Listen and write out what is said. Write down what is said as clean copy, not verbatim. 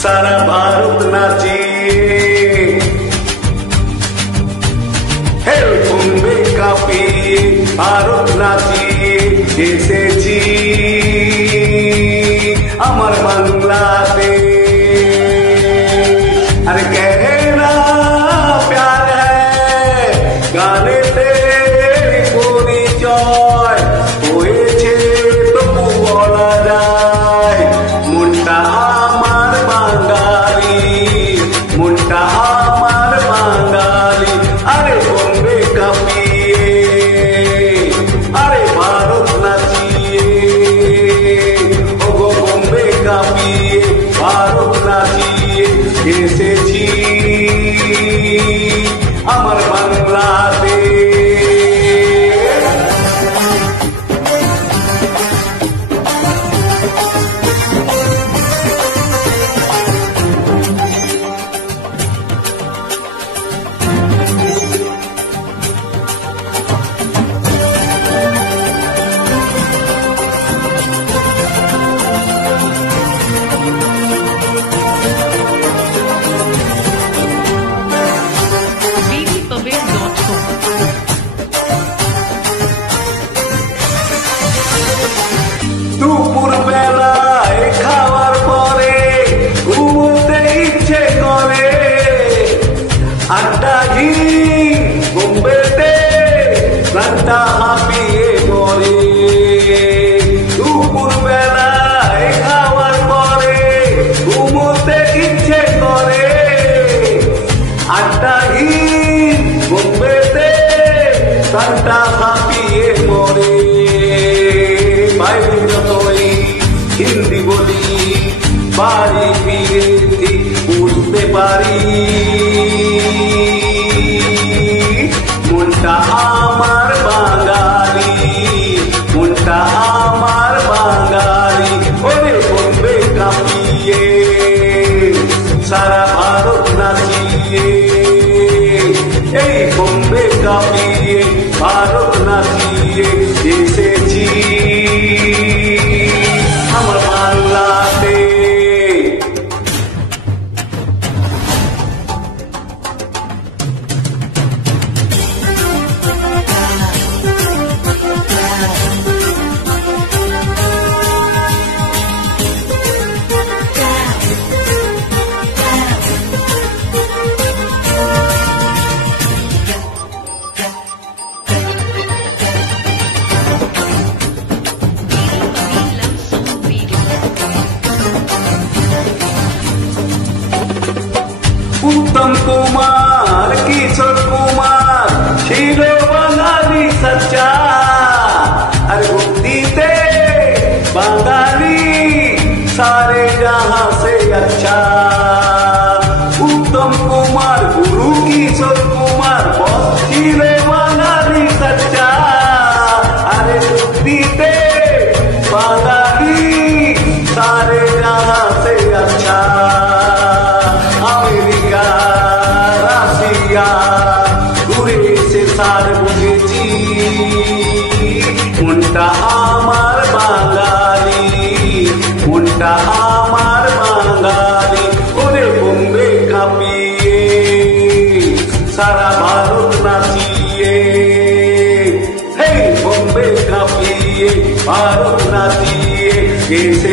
सारा भारत नाचिए, हे बॉम्बे का पिए, भारत नाचिए এসেছি আমার বাংলাদেশ। अरे कहना प्यार है गाने तेरी পরিচয় হয়েছে তবু বলা যায় মনটা আমার বাঙালি, মনটা আমার বাঙালি। আরে বম্বে কাঁপিয়ে, আরে ভারত নাচিয়ে, ওগো বম্বে কাঁপিয়ে, ভারত নাচিয়ে এসেছি আমার বাংলাদেশ। দুপুর বেলায় খাওয়ার পরে ঘুমোতে ইচ্ছে করে, আড্ডাহীন বোম্বেতে প্রাণটা হাঁপিয়ে পড়ে। দুপুর বেলায় খাওয়ার পরে ঘুমোতে ইচ্ছে করে, আড্ডাহীন বোম্বেতে প্রাণটা হাঁপিয়ে পড়ে। বাইরে যতই হিন্দি বলি বাড়ি ফিরে ঠিক বুঝতে পারি মনটা আমার বাঙালি, মনটা আমার বাঙালি। ওরে বম্বে কাঁপিয়ে সারা ভারত নাচিয়ে, এই বম্বে কাঁপিয়ে ভারত নাচিয়ে এসেছি আমার বাংলাদেশ। उत्तम कुमार किशोर कुमार ছিল বাঙালি সচ্চা, আর বুদ্ধিতে বাঙালি सारे जहां से अच्छा। उत्तम कुमार गुरु किशोर कुमार ছিল বাঙালি সচ্চা, আরে বুদ্ধিতে বাঙালি सारे जहां से अच्छा। আমেরিকা রাশিয়া ঘুরে এসে সার বুঝেছি মনটা আমার বাঙালি, মনটা আমার বাঙালি। ওরে বম্বে কাঁপিয়ে সারা ভারত নাচিয়ে, হে বম্বে কাঁপিয়ে ভারত নাচিয়ে এসে